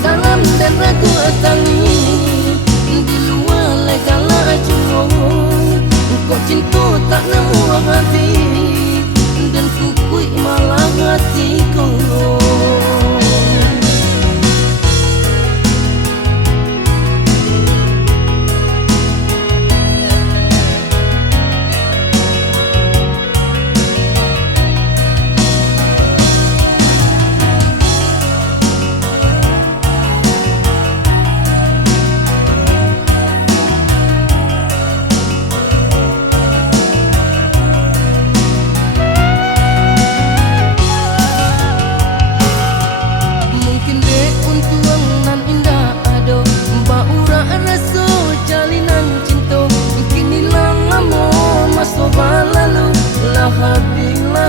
dalam dan ragu tangi di luar legala curong kau cinta tak nemu hati dan kukui malah hatiku.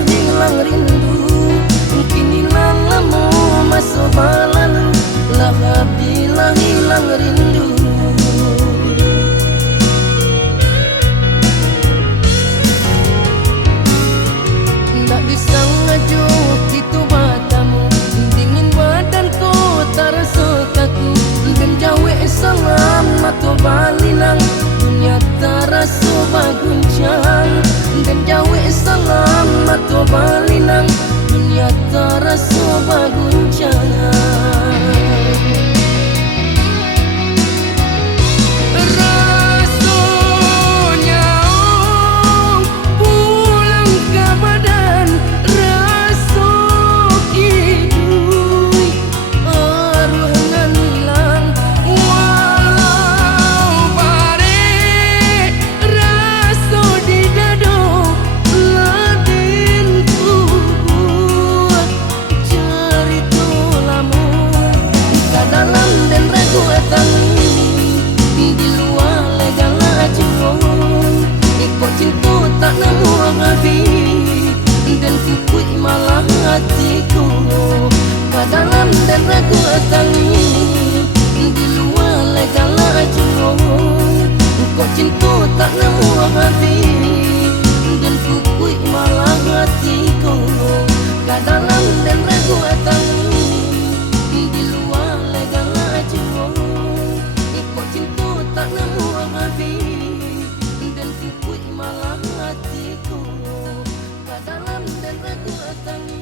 Hilang rindu, kinilah lama masa berlalu. Lahap bila hilang rindu, tak bisa ngajuk itu matamu, dingin badanku terasa kaku. Dan jauh salam atau balilang, dunia terasa baguncang. Dan jauh salam atau balilang, dunia terasa baguncang. Di luar legala curong kau cinta tak nemu hati dan kukui malah hatiku. Kau dalam dan ragu tangi di luar legala curong kau cinta tak nemu hati dan kukui malah hatiku. Kau dalam dan ragu tangi di luar legala curong kau cinta tak nemu hati dan kukui malah hatiku. Kau dalam dan ragu tangi